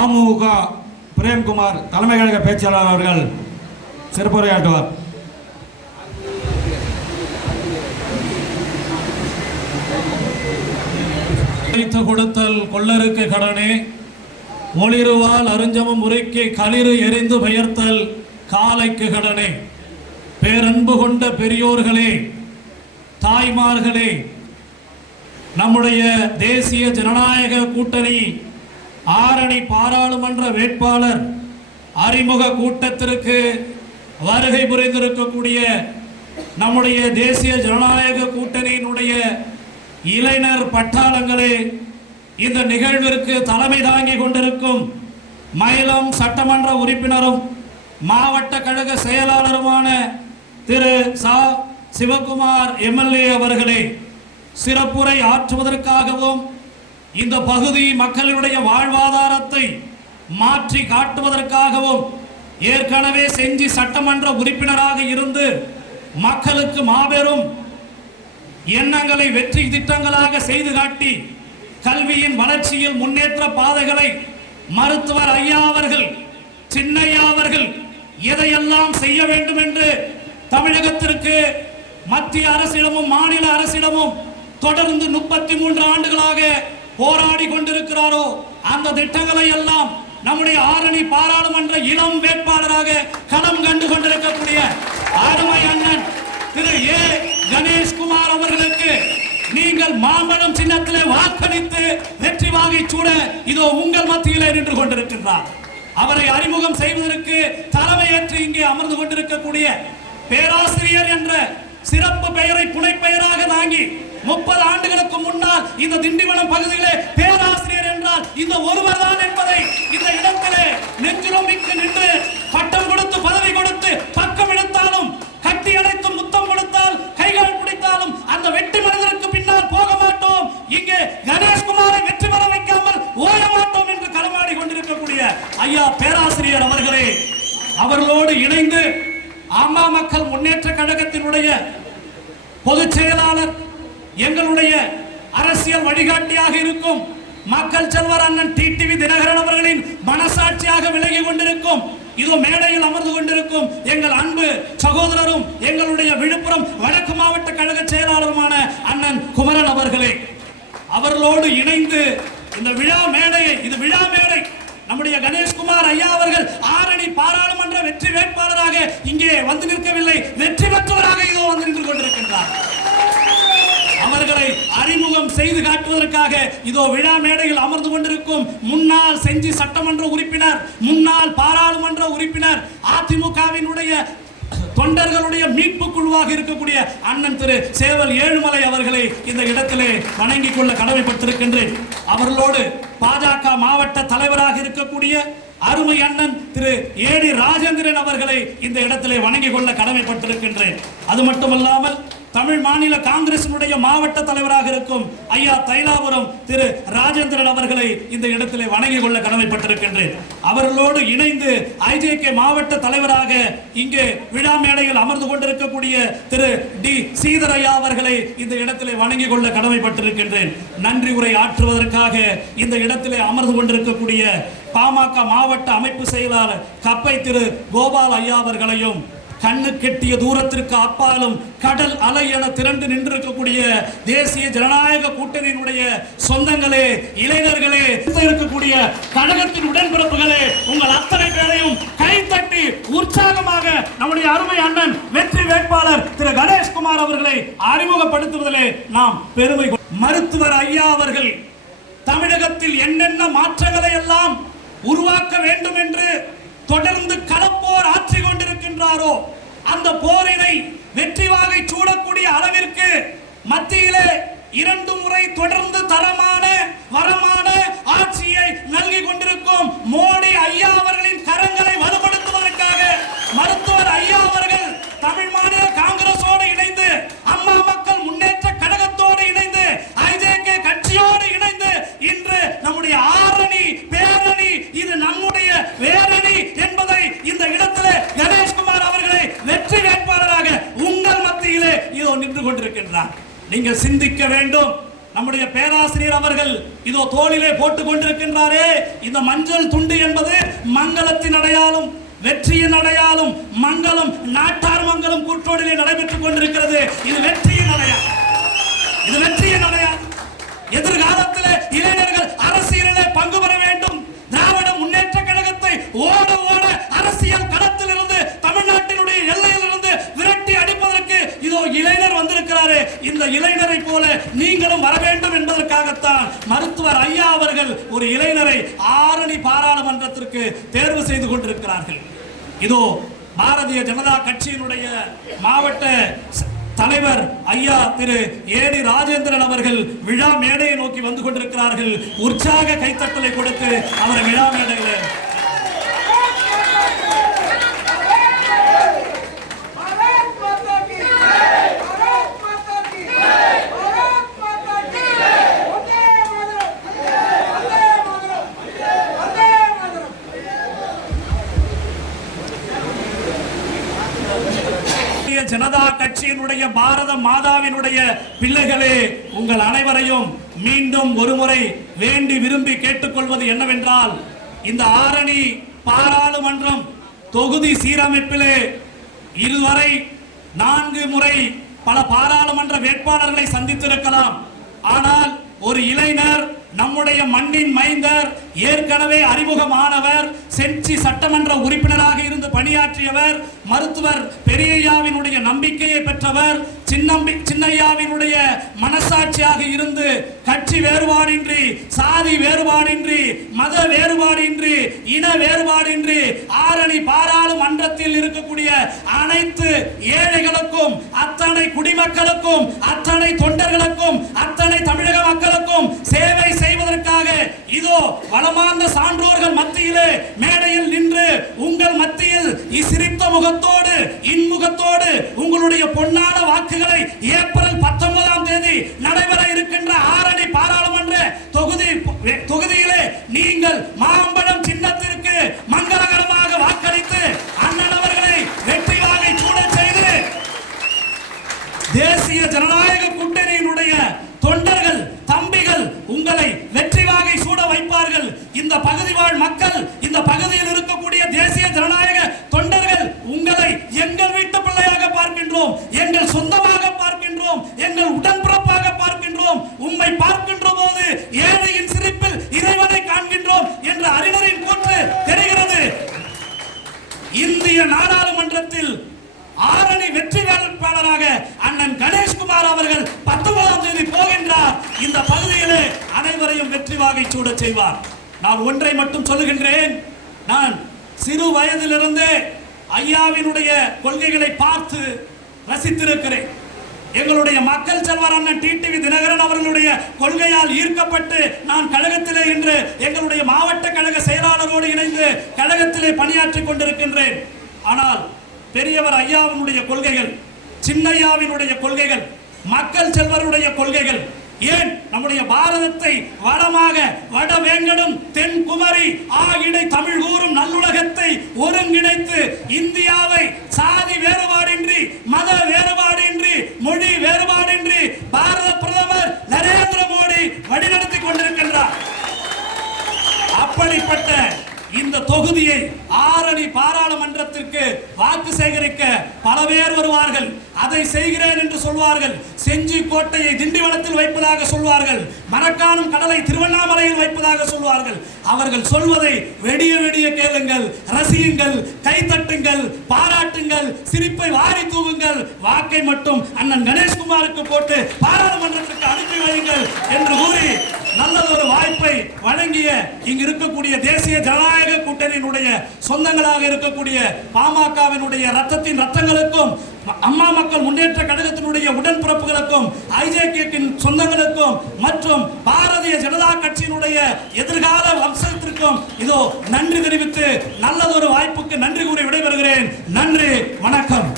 அமமுக பிரேம்குமார் தலைமை கழக பேச்சாளர் அவர்கள் சிறப்புரையாற்றுவார். வைத்து கொடுத்தல் கொள்ளருக்கு கடனே ஒளிருவால் அருஞ்சமம் உரைக்கு களிறு எரிந்து பெயர்த்தல் காலைக்கு கடனே. பேரன்பு கொண்ட பெரியோர்களே தாய்மார்களே நம்முடைய தேசிய ஜனநாயக கூட்டணி ஆரணி பாராளுமன்ற வேட்பாளர் அறிமுக கூட்டத்திற்கு வருகை புரிந்திருக்கக்கூடிய நம்முடைய தேசிய ஜனநாயக கூட்டணியினுடைய இளைஞர் பட்டாளங்களே இந்த நிகழ்விற்கு தலைமை தாங்கி கொண்டிருக்கும் மயிலம் சட்டமன்ற உறுப்பினரும் மாவட்ட கழக செயலாளருமான திரு சா. சிவகுமார் எம்எல்ஏ அவர்களே சிறப்புரை ஆற்றுவதற்காகவும் இந்த பகுதி மக்களுடைய வாழ்வாதாரத்தை மாற்றி காட்டுவதற்காகவும் ஏற்கனவே செஞ்சி சட்டமன்ற உறுப்பினராக இருந்து மக்களுக்கு மாபெரும் எண்ணங்களை வெற்றி திட்டங்களாக செய்து காட்டி கல்வியின் வளர்ச்சியில் முன்னேற்ற பாதைகளை மருத்துவர் ஐயா அவர்கள் சின்னையா அவர்கள் எதையெல்லாம் செய்ய வேண்டும் என்று தமிழகத்திற்கு மத்திய அரசிடமும் மாநில அரசிடமும் தொடர்ந்து முப்பத்தி மூன்று ஆண்டுகளாக போராடி கொண்டிருக்கிறாரோ அந்த திட்டங்களை எல்லாம் நம்முடைய ஆரணி பாராளுமன்ற இளம் வேட்பாளராக களம் கண்டு கொண்டிருக்கக்கூடிய அருமை அண்ணன் திரு ஏ கணேஷ்குமார் அவர்களுக்கு நீங்கள் மாம்பழம் சின்னத்திலே வாக்களித்து வெற்றி வாகை சூட இதோ உங்கள் மத்தியிலே நின்று கொண்டிருக்கின்றார். அவரை அறிமுகம் செய்வதற்கு தலைமையேற்று இங்கே அமர்ந்து கொண்டிருக்கக்கூடிய பேராசிரியர் என்ற சிறப்பு பெயரை புனைப்பெயராக தாங்கி முப்பது ஆண்டுகளுக்கு முன்னால் இந்த திண்டிவனம் பகுதியிலே பேராசிரியர் என்றால் இந்த ஒருவர் தான் என்பதை இந்த இடத்திலே நெஞ்சிலும் மிக்க நின்று பட்டம் கொடுத்து பதவி கொடுத்து பக்கம் எடுத்தாலும் கட்டி அணைத்து முத்தம் கொடுத்தால் கைகள் பிடித்தாலும் அந்த வெற்றி மனிதனுக்கு பின்னால் போக மாட்டோம். இங்கே கணேஷ்குமாரை வெற்றி பெற வைக்காமல் ஓய மாட்டோம் என்று களமாடி கொண்டிருக்கக்கூடிய ஐயா பேராசிரியர் அவர்களே. அவர்களோடு இணைந்து அம்மா மக்கள் முன்னேற்ற கழகத்தினுடைய பொதுச் செயலாளர் எங்களுடைய அரசியல் வழிகாட்டியாக இருக்கும். மக்கள் செல்வர் அண்ணன் டிடிவி தினகரன் அவர்களின் மனசாட்சியாக விலகி கொண்டிருக்கும். இதோ மேடையில் அமர்ந்து கொண்டிருக்கும் எங்கள் அன்பு சகோதரரும் எங்களுடைய விழுப்புரம் வடக்கு மாவட்ட கழக செயலாளருமான அண்ணன் குமரன் அவர்களே. அவர்களோடு இணைந்து இந்த விழா மேடையை இது விழா மேடை. நம்முடைய கணேஷ்குமார் ஐயா அவர்கள் ஆரணி பாராளுமன்ற வெற்றி வேட்பாளராக இங்கே வந்து நிற்கவில்லை. வெற்றி பெற்றவராக இதோ வந்து நின்று கொண்டிருக்கின்றார். அவர்களை அறிமுகம் செய்து காட்டுவதற்காக இதோ விழா மேடையில் அமர்ந்து கொண்டிருக்கும் முன்னாள் செஞ்சி சட்டமன்ற உறுப்பினர் முன்னாள் பாராளுமன்ற உறுப்பினர் அதிமுகவினுடைய தொண்டர்களுடைய மீட்பு குழுவாக இருக்கக்கூடிய அண்ணன் திரு சேவல் ஏழுமலை அவர்களை இந்த இடத்திலே வணங்கிக் கொள்ள கடமைப்பட்டிருக்கின்றேன். அவர்களோடு பாஜக மாவட்ட தலைவராக இருக்கக்கூடிய அருமை அண்ணன் திரு ஏடி ராஜேந்திரன் அவர்களை இந்த இடத்திலே வணங்கிக் கொள்ள கடமைப்பட்டிருக்கின்றேன். அது மட்டுமல்லாமல் தமிழ் மாநில காங்கிரசினுடைய மாவட்ட தலைவராக இருக்கும் ஐயா தைலாபுரம் திரு ராஜேந்திரன் அவர்களை இந்த இடத்திலே வணங்கிக் கொள்ள கடமைப்பட்டிருக்கின்றேன். அவர்களோடு இணைந்து ஐஜேகே மாவட்ட தலைவராக இங்கே விழா மேடையில் அமர்ந்து கொண்டிருக்கக்கூடிய திரு டி சீதரையா அவர்களை இந்த இடத்திலே வணங்கிக் கொள்ள கடமைப்பட்டிருக்கின்றேன். நன்றி உரை ஆற்றுவதற்காக இந்த இடத்திலே அமர்ந்து கொண்டிருக்கக்கூடிய பாமக மாவட்ட அமைப்பு செயலாளர் கப்பை திரு கோபால் ஐயா அவர்களையும் கண்ணு கெட்டிய தூரத்திற்கு அப்பாலும் கடல் அலை என திரண்டு நின்றிருக்கக்கூடிய தேசிய ஜனநாயக கூட்டணியினுடைய சொந்தங்களே இளைஞர்களே இருக்கக்கூடிய கழகத்தின் உடன்பிறப்புகளே உங்கள் அத்தனை பேரையும் கைத்தட்டி உற்சாகமாக நம்முடைய அருமை அண்ணன் வெற்றி வேட்பாளர் திரு கணேஷ்குமார் அவர்களை அறிமுகப்படுத்துவதிலே நாம் பெருமை கொள்- மருத்துவர் ஐயா அவர்கள் தமிழகத்தில் என்னென்ன மாற்றங்களை எல்லாம் உருவாக்க வேண்டும் என்று தொடர்ந்து களப்போர் ஆற்றி இருக்கின்றாரோ அந்த போரினை வெற்றி வாகை சூடக்கூடிய அளவிற்கு மத்தியிலே இரண்டு முறை தொடர்ந்து தரமான வரமான ஆட்சியை நல்கி கொண்டிருக்கும் மோடி ஐயா அவர்களின் கரங்களை வலுப்படுத்துவதற்காக மருத்துவர் ஐயா அவர்கள் தமிழ் மாநில காங்கிரஸோடு இணைந்து அம்மா மக்கள் முன்னேற்ற கழகத்தோடு இணைந்து ஐஜேகே கட்சியோடு இணைந்து இன்று நம்முடைய ஆரணி பேரணி இது நம்முடைய வேரணி என்பதை இந்த இடத்திலே கணேஷ்குமார் அவர்களை வெற்றி வேட்பாளராக உங்கள் மத்தியிலே இதோ நின்று கொண்டிருக்கின்றார் நீங்கள் சிந்திக்க வேண்டும். நம்முடைய பேராசிரியர் அவர்கள் இதோ தோளிலே போட்டுக் கொண்டிருக்கின்றாரே. இந்த மஞ்சள் துண்டு என்பது மங்களத்தின் அடையாளம் வெற்றியின் அடையாளம் மங்களம் நாட்டார் மங்கலம் கூற்றோடிலே நடைபெற்றுக் கொண்டிருக்கிறது. இது வெற்றியின் அடையாளம். இது வெற்றியின் அடையாளம். எதிர்காலத்தில் இளைஞர்கள் அரசியலிலே பங்கு பெற வேண்டும். திராவிட முன்னேற்ற கழகத்தை ஓட ஓட அரசியல் களத்திலிருந்து தமிழ்நாட்டினுடைய எல்லையிலிருந்து இளைஞர் வந்திருக்கிறாரு இந்த இளைஞரை போல நீங்களும் வர வேண்டும் என்பதற்காகத்தான் மருத்துவர் ஐயா அவர்கள் ஒரு இளைஞரை ஆரணி பாராளுமன்றத்திற்கு தேர்வு செய்து கொண்டிருக்கிறார்கள். இதோ பாரதிய ஜனதா கட்சியினுடைய மாவட்ட தலைவர் ஐயா திரு ஏடி ராஜேந்திரன் அவர்கள் விழா மேடையை நோக்கி வந்து கொண்டிருக்கிறார்கள். உற்சாக கைத்தட்டலை கொடுத்து அவரை விழா மேடையில் ஜனதா கட்சியினுடைய பாரத மாதாவினுடைய பிள்ளைகளே உங்கள் அனைவரையும் மீண்டும் ஒருமுறை வேண்டி விரும்பி கேட்டுக்கொள்வது என்னவென்றால் இந்த ஆரணி பாராளுமன்றம் தொகுதி சீரமைப்பிலே இதுவரை நான்கு முறை பல பாராளுமன்ற வேட்பாளர்களை சந்தித்திருக்கலாம். ஆனால் ஒரு இளைஞர் நம்முடைய மண்ணின் மைந்தர் ஏற்கனவே அறிமுகமானவர் செஞ்சி சட்டமன்ற உறுப்பினராக இருந்து பணியாற்றியவர் மருத்துவர் பெரியய்யாவினுடைய நம்பிக்கையை பெற்றவர் சின்னம்பி சின்னையாவினுடைய மனசாட்சியாக இருந்து கட்சி வேறுபாடின்றி சாதி வேறுபாடின்றி மத வேறுபாடின்றி இன வேறுபாடின்றி ஆரணி பாராளுமன்றத்தில் இருக்கக்கூடிய அனைத்து ஏழைகளுக்கும் அத்தனை குடிமக்களுக்கும் அத்தனை தொண்டர்களுக்கும் தொகுதியிலே நீங்கள் மாம்பழம் சின்னத்திற்கு மங்களகரமாக வாக்களித்து அண்ணன் அவர்களை வெற்றி வாகை சூடச் செய்து தேசிய ஜனநாயக கூட்டணியினுடைய தொண்டர்கள் தம்பிகள் உங்களை வெற்றி வாகை சூட வைப்பார்கள் இந்த பகுதி வாழ் மக்கள் இந்த பகுதியில் இருக்கக்கூடிய தேசிய ஜனநாயக தொண்டர்கள் உங்களை எங்கள் வீட்டு பிள்ளையாக பார்க்கின்றோம் எங்கள் சொந்தமாக பார்க்கின்றோம் எங்கள் உடன்பிறப்பாக பார்க்கின்றோம் உம்மை பார்க்கின்ற போது ஏழையின் சிரிப்பில் இறைவனை காண்கின்றோம் என்ற அறிஞரின் கூற்று தெரிகிறது இந்திய நாடாளுமன்றத்தில் ஆரணி வெற்றி வேட்பாளராக அண்ணன் கணேஷ்குமார் அவர்கள் பத்தொன்பதாம் தேதி போகின்றார் இந்த பகுதியிலே அனைவரையும் வெற்றி வாகை சூடச் செய்வார். நான் ஒன்றை மட்டும் சொல்லுகின்றேன். நான் சிறு வயதிலிருந்தே ஐயாவினுடைய கொள்கைகளை பார்த்து ரசித்திருக்கிறேன். எங்களுடைய மக்கள் செல்வர் அண்ணன் டிடிவி தினகரன் அவர்களுடைய கொள்கையால் ஈர்க்கப்பட்டு நான் கழகத்திலே இன்று எங்களுடைய மாவட்ட கழக செயலாளரோடு இணைந்து கழகத்திலே பணியாற்றிக் கொண்டிருக்கின்றேன். ஆனால் பெரியவர் ஐயாவினுடைய கொள்கைகள் சின்னையாவினுடைய கொள்கைகள் மக்கள் செல்வருடைய கொள்கைகள் ஏன் நம்முடைய பாரதத்தை வடமாக வடவேங்கடம் தென் குமரி ஆகிடை தமிழ் கூறும் நல்லுலகத்தை ஒருங்கிணைத்து இந்தியாவை சாதி வேறுபாடின்றி மத வேறுபாடின்றி மொழி வேறுபாடின்றி பாரத பிரதமர் நரேந்திர மோடி வழிநடத்தி கொண்டிருக்கின்றார். அப்படிப்பட்ட இந்த தொகுதியை ஆரணி பாராளுமன்றத்திற்கு வாக்கு சேகரிக்க பல பேர் வருவார்கள். அதை செய்கிறேன் என்று சொல்வார்கள். செஞ்சி கோட்டையை திண்டிவனத்தில் வைப்பதாக சொல்வார்கள். மரக்காணும் கடலை திருவண்ணாமலையில் வைப்பதாக சொல்வார்கள். அவர்கள் சொல்வதை வெடிய வெடிய கேளுங்கள் ரசியுங்கள் கைத்தட்டுங்கள் பாராட்டுங்கள் சிரிப்பை வாரி தூவுங்கள். வாக்கை மட்டும் அண்ணன் கணேஷ்குமாருக்கு போட்டு பாராளுமன்றத்திற்கு அனுப்பி வையுங்கள் என்று கூறி நல்லதொரு வாய்ப்பு வழங்கிய இங்கு இருக்கக்கூடிய தேசிய ஜனநாயக கூட்டணியினுடைய சொந்தங்களாக இருக்கக்கூடிய பாமகவினுடைய ரத்தத்தின் ரத்தங்களுக்கும் அம்மா மக்கள் முன்னேற்ற கழகத்தினுடைய உடன்பிறப்புகளுக்கும் ஐஜேகேக்கின் சொந்தங்களுக்கும் மற்றும் பாரதிய ஜனதா கட்சியினுடைய எதிர்கால வம்சத்திற்கும் இதோ நன்றி தெரிவித்து நல்லதொரு வாய்ப்புக்கு நன்றி கூறி விடைபெறுகிறேன். நன்றி வணக்கம்.